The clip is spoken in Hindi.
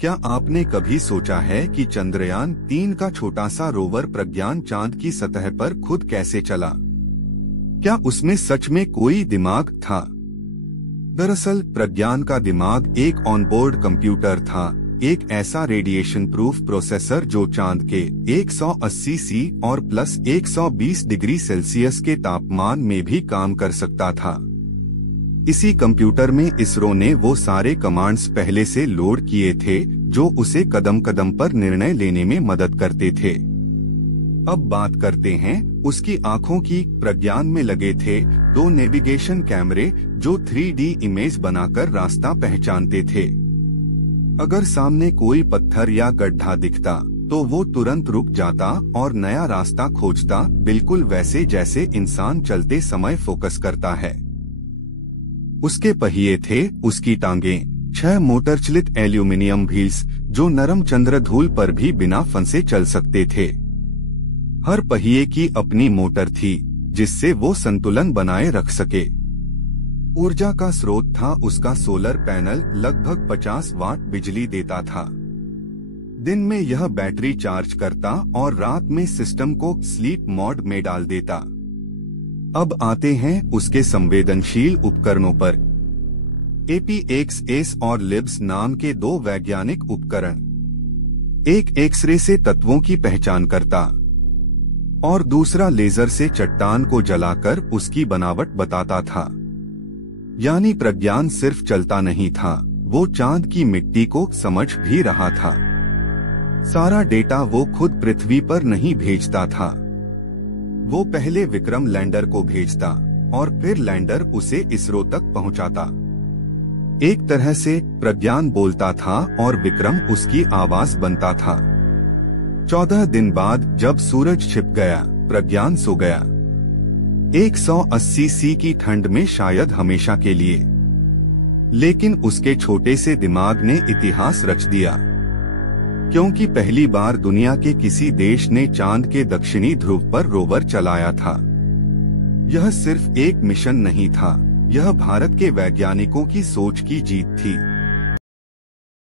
क्या आपने कभी सोचा है कि चंद्रयान 3 का छोटा सा रोवर प्रज्ञान चांद की सतह पर खुद कैसे चला? क्या उसमें सच में कोई दिमाग था? दरअसल प्रज्ञान का दिमाग एक ऑनबोर्ड कंप्यूटर था, एक ऐसा रेडिएशन प्रूफ प्रोसेसर जो चांद के 180 सी और प्लस 120 डिग्री सेल्सियस के तापमान में भी काम कर सकता था। इसी कंप्यूटर में इसरो ने वो सारे कमांड्स पहले से लोड किए थे जो उसे कदम कदम पर निर्णय लेने में मदद करते थे। अब बात करते हैं उसकी आंखों की। प्रज्ञान में लगे थे 2 नेविगेशन कैमरे जो 3D इमेज बनाकर रास्ता पहचानते थे। अगर सामने कोई पत्थर या गड्ढा दिखता तो वो तुरंत रुक जाता और नया रास्ता खोजता, बिल्कुल वैसे जैसे इंसान चलते समय फोकस करता है। उसके पहिए थे, उसकी टांगें 6 मोटर चलित एल्यूमिनियम व्हील्स जो नरम चंद्रधूल पर भी बिना फंसे चल सकते थे। हर पहिए की अपनी मोटर थी जिससे वो संतुलन बनाए रख सके। ऊर्जा का स्रोत था उसका सोलर पैनल, लगभग 50 वाट बिजली देता था। दिन में यह बैटरी चार्ज करता और रात में सिस्टम को स्लीप मोड में डाल देता। अब आते हैं उसके संवेदनशील उपकरणों पर। APXS और लिब्स नाम के 2 वैज्ञानिक उपकरण, एक एक्सरे से तत्वों की पहचान करता और दूसरा लेजर से चट्टान को जलाकर उसकी बनावट बताता था। यानी प्रज्ञान सिर्फ चलता नहीं था, वो चांद की मिट्टी को समझ भी रहा था। सारा डेटा वो खुद पृथ्वी पर नहीं भेजता था, वो पहले विक्रम लैंडर को भेजता और फिर लैंडर उसे इसरो तक पहुंचाता। एक तरह से प्रज्ञान बोलता था और विक्रम उसकी आवाज बनता था। 14 दिन बाद जब सूरज छिप गया, प्रज्ञान सो गया, 180 सी की ठंड में, शायद हमेशा के लिए। लेकिन उसके छोटे से दिमाग ने इतिहास रच दिया, क्योंकि पहली बार दुनिया के किसी देश ने चांद के दक्षिणी ध्रुव पर रोवर चलाया था। यह सिर्फ एक मिशन नहीं था, यह भारत के वैज्ञानिकों की सोच की जीत थी।